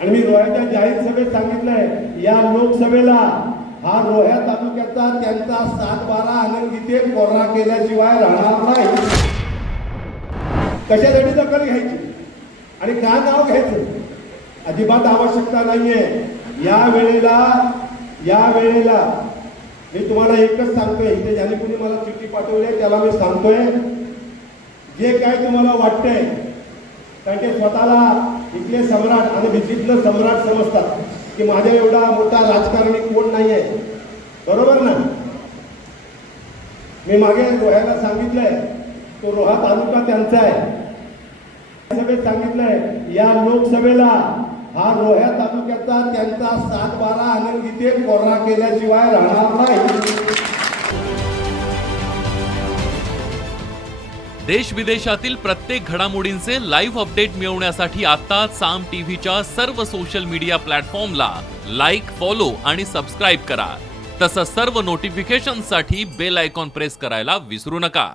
आणि मी रोह्याच्या जाहीर सभेत सांगितलंय, या लोकसभेला हा रोह्या तालुक्याचा त्यांचा 7-12 आनंद गीते कोरा केल्याशिवाय राहणार नाही. कशासाठी दखल घ्यायची आणि का नाव घ्यायचं अजिबात आवश्यकता नाहीये. या वेळेला मी तुम्हाला एकच सांगतोय, इथे ज्याने कुणी मला चिठ्ठी पाठवली त्याला मी सांगतोय, जे काय तुम्हाला वाटतंय, कारण ते स्वतःला इथले सम्राट आणि विचित्र सम्राट समजतात की माझ्या एवढा मोठा राजकारणी कोण नाहीये, बरोबर ना. मी मागे रोह्याला सांगितलंय, तो रोहा तालुका त्यांचा आहे. सभेत सांगितलंय, या लोकसभेला हा रोह्या तालुक्याचा त्यांचा 7-12 आनंद गीते कोरा केल्याशिवाय राहणार नाही. देश विदेशातील प्रत्येक घडामोडींचे लाईव्ह अपडेट मिळवण्यासाठी आता साम टीव्हीच्या सर्व सोशल मीडिया प्लॅटफॉर्मला लाईक, फॉलो आणि सबस्क्राईब करा. तसंच सर्व नोटिफिकेशनसाठी बेल आयकॉन प्रेस करायला विसरू नका.